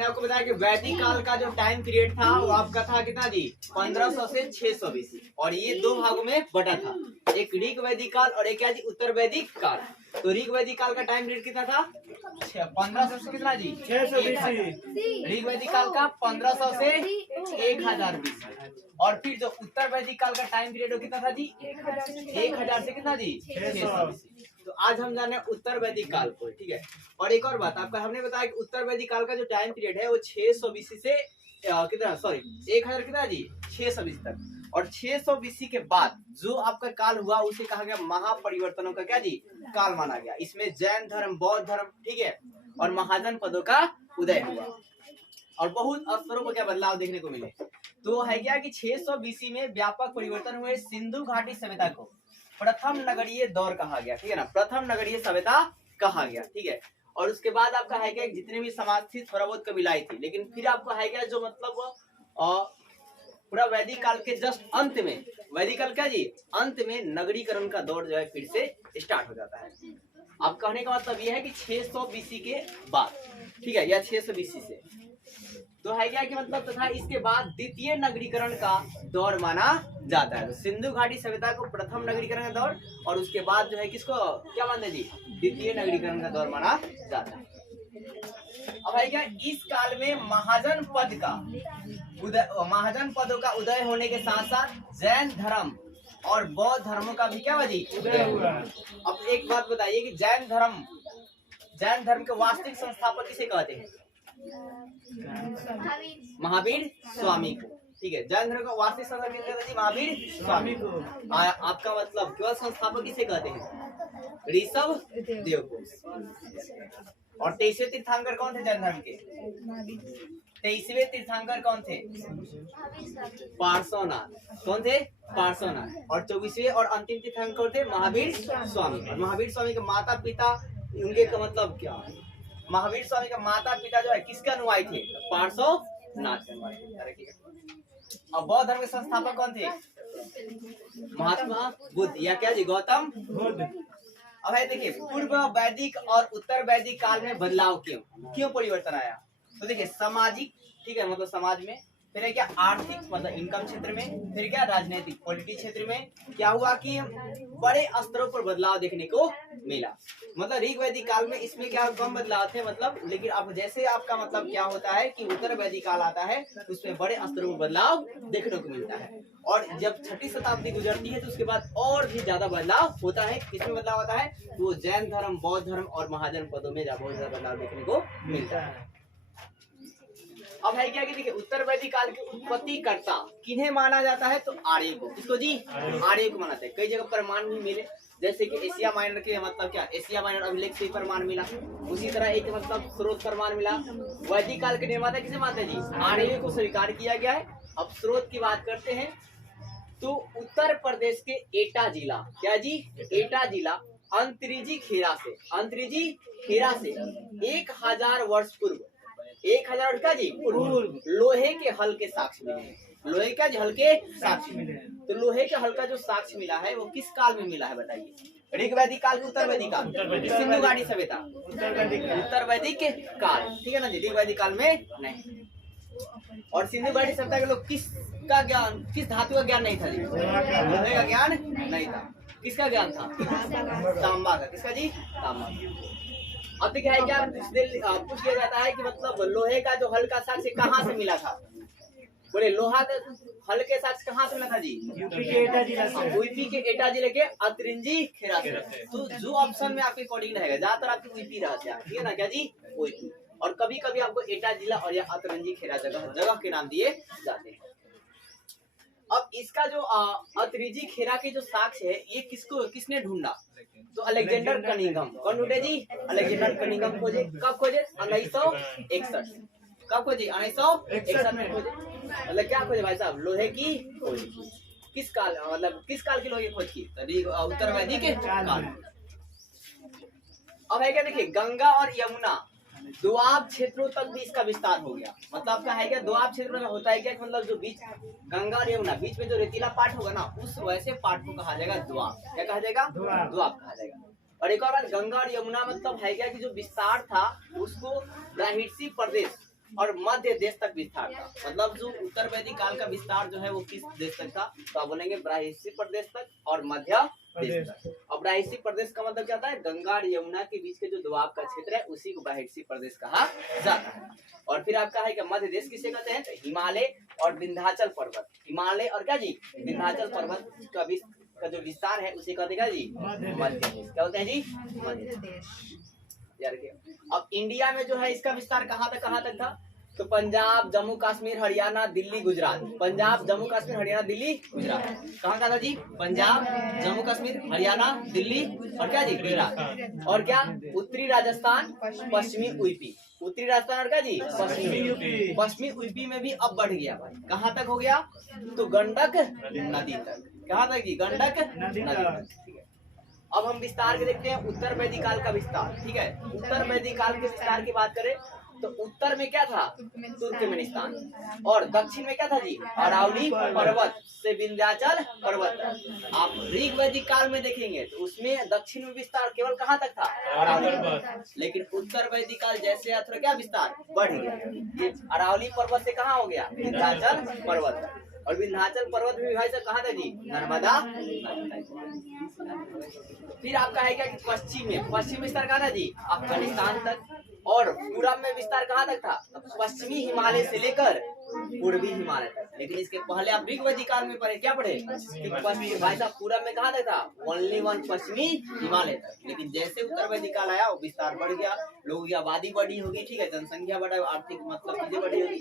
मैंने आपको बताया कि वैदिक काल का जो टाइम पीरियड था वो आपका था कितना जी 1500 से 600 बीसी, और ये दो भागों में बटा था, एक ऋग वैदिक काल और एक क्या जी उत्तर वैदिक काल। तो ऋग वैदिक काल का टाइम पीरियड कितना था 1500 से कितना जी 600 बीसी, ऋग वैदिक काल का 1500 से 1000 बीसी, और फिर जो उत्तर वैदिक काल का टाइम पीरियड वो कितना था जी 1000 से कितना जी 600 बीसी। तो आज हम जाने उत्तर वैदिक काल को, ठीक है। और एक और बात आपका हमने बताया कि उत्तर वैदिक काल का जो टाइम पीरियड है वो 600 बीसी से कितना सॉरी 1000 कितना जी 600 बीसी तक, और 600 बीसी के बाद जो आपका काल हुआ उसे कहा गया महापरिवर्तनों का क्या जी काल माना गया। इसमें जैन धर्म, बौद्ध धर्म, ठीक है, और महाजन पदों का उदय हुआ और बहुत स्तरों पर क्या बदलाव देखने को मिले। तो है क्या कि 600 बीसी में व्यापक परिवर्तन हुए। सिंधु घाटी सभ्यता को प्रथम नगरीय दौर कहा गया, ठीक है ना, प्रथम नगरीय सभ्यता कहा गया, ठीक है। और उसके बाद आपका है क्या जितने भी समाज थी थोड़ा बहुत कबीलाई थी, लेकिन फिर आपको है क्या जो मतलब पूरा वैदिक काल के जस्ट अंत में, वैदिक काल क्या जी अंत में नगरीकरण का दौर जो है फिर से स्टार्ट हो जाता है। अब कहने का मतलब यह है कि 600 बीसी के बाद, ठीक है, या 600 बीसी से तो है क्या कि मतलब तथा इसके बाद द्वितीय नगरीकरण का दौर माना जाता है। तो सिंधु घाटी सभ्यता को प्रथम नगरीकरण का दौर, और उसके बाद जो है किसको क्या मानते हैं जी द्वितीय नगरीकरण का दौर माना जाता है। अब है क्या इस काल में महाजन पद का उदय, महाजन पदों का उदय होने के साथ साथ जैन धर्म और बौद्ध धर्मों का भी क्या वजी उदय हुआ। अब एक बात बताइए कि जैन धर्म के वास्तविक संस्थापक किसे कहते हैं? महावीर स्वामी को, ठीक है। जैन धर्म का वास्तविक संस्थापक किसे कहते हैं? महावीर स्वामी को। आपका मतलब केवल संस्थापक किसे कहते हैं? ऋषभ देव को। और 23वें तीर्थंकर कौन थे जैन धर्म के? 23वें तीर्थंकर कौन थे? पार्श्वनाथ। कौन थे? पार्श्वनाथ। और 24वें और अंतिम तीर्थंकर थे महावीर स्वामी। और महावीर स्वामी के माता पिता, उनके का मतलब क्या? महावीर स्वामी का माता पिता जो है किसके अनुयायी थे? पार्श्वनाथ के अनुयायी थे। अब बौद्ध धर्म के संस्थापक कौन थे? महात्मा बुद्ध या क्या जी गौतम बुद्ध। अब है देखिए पूर्व वैदिक और उत्तर वैदिक काल में बदलाव क्यों परिवर्तन आया? तो देखिए सामाजिक, ठीक है, मतलब समाज में, फिर है क्या आर्थिक मतलब इनकम क्षेत्र में, फिर क्या राजनीतिक पॉलिटिक्स क्षेत्र में क्या हुआ कि बड़े स्तरों पर बदलाव देखने को मिला। मतलब ऋग वैदिक काल में इसमें क्या कम बदलाव थे मतलब, लेकिन अब जैसे आपका मतलब क्या होता है कि उत्तर वैदिक काल आता है उसमें बड़े स्तरों पर बदलाव देखने को मिलता है। और जब 6ठी शताब्दी गुजरती है तो उसके बाद और भी ज्यादा बदलाव होता है। किसमें बदलाव होता है? तो जैन धर्म, बौद्ध धर्म और महाजन पदों में बहुत ज्यादा बदलाव देखने को मिलता है। अब है क्या कि देखिए उत्तर वैदिक काल के उत्पत्ति कर्ता किन्हें माना जाता है? तो आर्य को। किसको जी? आर्य को माना जाता है। कई जगह प्रमाण भी मिले, जैसे कि एशिया माइनर के मतलब क्या एशिया माइनर अभिलेख से प्रमाण मिला। उसी तरह एक मतलब स्रोत प्रमाण मिला। वैदिक काल के निर्माता किसे मानते हैं जी? आर्य को स्वीकार किया गया है। अब स्रोत की बात करते हैं तो उत्तर प्रदेश के एटा जिला, क्या जी? एटा जिला अंतरिजी खेरा से 1000 वर्ष पूर्व, 1000 का जी पूर्व लोहे के हल के साक्ष्य मिले। लोहे का हल के साक्ष्य मिले। तो लोहे के हल का जो साक्ष्य मिला है वो किस काल में मिला है बताइए? ऋग वैदिक काल, उत्तर वैदिक काल, सिंधु घाटी सभ्यता, उत्तर वैदिक काल, ठीक है ना जी। ऋग वैदिक काल में नहीं। और सिंधु घाटी सभ्यता के लोग किसका ज्ञान, किस धातु का ज्ञान नहीं था जी? लोहे का ज्ञान नहीं था। किसका ज्ञान था? तांबा का। किसका जी? तांबा। अब क्या है क्या पूछ किया जाता है कि मतलब लोहे का जो हल का साक्ष्य कहाँ से मिला था? बोले लोहा का हल के साक्ष्य कहाँ से मिला था जी? यूपी के एटा जिला से। यूपी के एटा जिले के अतरिंजी खेरा से। तो जो ऑप्शन में आपके अकॉर्डिंग रहेगा ज्यादातर आपकी यूपी रहते हैं, ठीक है ना क्या जी? यूपी। और कभी कभी आपको एटा जिला और या अतरिंजी खेरा जगह के नाम दिए जाते हैं। अब इसका जो अतरिंजी खेरा के जो साक्ष्य है ये किसने ढूंढा? तो अलेक्जेंडर कनिंघम। कौन ढूंढे जी? अलेक्जेंडर कनिंघम खोजे। कब खोजे? 1961। कब खोजी? 1961 में खोजे। मतलब क्या खोजे भाई साहब? लोहे की खोज। किस काल मतलब किस काल की लोहे की खोज की? उत्तर वैदिक काल। अब है क्या देखिए गंगा और यमुना दोआब क्षेत्रों तक भी इसका विस्तार हो गया। मतलब आपका है क्या दोआब क्षेत्र में होता है क्या मतलब जो बीच गंगा और यमुना बीच में जो रेतीला पार्ट होगा ना उस वैसे पार्ट को कहा जाएगा दोआब। क्या कहा जाएगा? दोआब कहा जाएगा। और एक और बात गंगा और यमुना मतलब है क्या कि जो विस्तार था उसको राजहिर्सी प्रदेश और मध्य देश तक विस्तार था। मतलब जो उत्तर वैदिक काल का विस्तार जो है वो किस देश तक था, तो आप बोलेंगे ब्राह्मणी प्रदेश तक और मध्य देश तक। और ब्राह्मणी प्रदेश का मतलब क्या होता है, गंगा और यमुना के बीच के जो दोआब का क्षेत्र है उसी को ब्राह्मणी प्रदेश कहा जाता है। और फिर आपका है कि मध्य देश किसे कहते हैं, तो हिमालय और विंध्याचल पर्वत, हिमालय और क्या जी, विंध्याचल पर्वत का जो विस्तार है उसे कहते हैं जी मध्य देश। क्या होते हैं जी, मध्य देश। यार अब इंडिया में जो है इसका विस्तार कहाँ तक था, तो पंजाब, जम्मू कश्मीर, हरियाणा, दिल्ली, गुजरात। पंजाब, जम्मू कश्मीर, हरियाणा, दिल्ली, गुजरात। कहाँ का था जी, पंजाब, जम्मू कश्मीर, हरियाणा, दिल्ली और क्या जी, गुजरात। और क्या, उत्तरी राजस्थान, पश्चिमी यूपी। उत्तरी राजस्थान और क्या जी, पश्चिमी यूपी में भी अब बढ़ गया भाई। कहाँ तक हो गया, तो गंडक नदी तक। कहाँ तक जी, गंडक नदी तक। ठीक है, अब हम विस्तार के देखते हैं उत्तर वैदिक काल का विस्तार। ठीक है, उत्तर वैदिक काल के विस्तार की बात करें तो उत्तर में क्या था, तुर्कमेनिस्तान, और दक्षिण में क्या था जी, अरावली पर्वत से विंध्याचल पर्वत। आप ऋग वैदिक काल में देखेंगे तो उसमें दक्षिण में विस्तार केवल कहाँ तक था, अरावली पर्वत। लेकिन उत्तर वैदिक काल जैसे अथवा क्या विस्तार बढ़ गया, ये अरावली पर्वत से कहाँ हो गया, विंध्याचल पर्वत। और विंध्याचल पर्वत में भाई साहब कहाँ था जी, नर्मदा। फिर आपका है क्या कि पश्चिम विस्तार कहाँ था जी, अफगानिस्तान तक। और पूरब में विस्तार कहाँ तक था, पश्चिमी हिमालय से लेकर पूर्वी हिमालय तक। लेकिन इसके पहले आप ऋग वैदिक काल में पढ़े, क्या पढ़े कि पश्चिम भाई साहब पूरब में कहाँ तक था, ओनली वन पश्चिमी हिमालय तक। लेकिन जैसे उत्तर वैदिक काल आया वो विस्तार बढ़ गया, लोगों की आबादी बढ़ी होगी, ठीक है, जनसंख्या बढ़ा, आर्थिक मतलब चीजें बढ़ी होगी।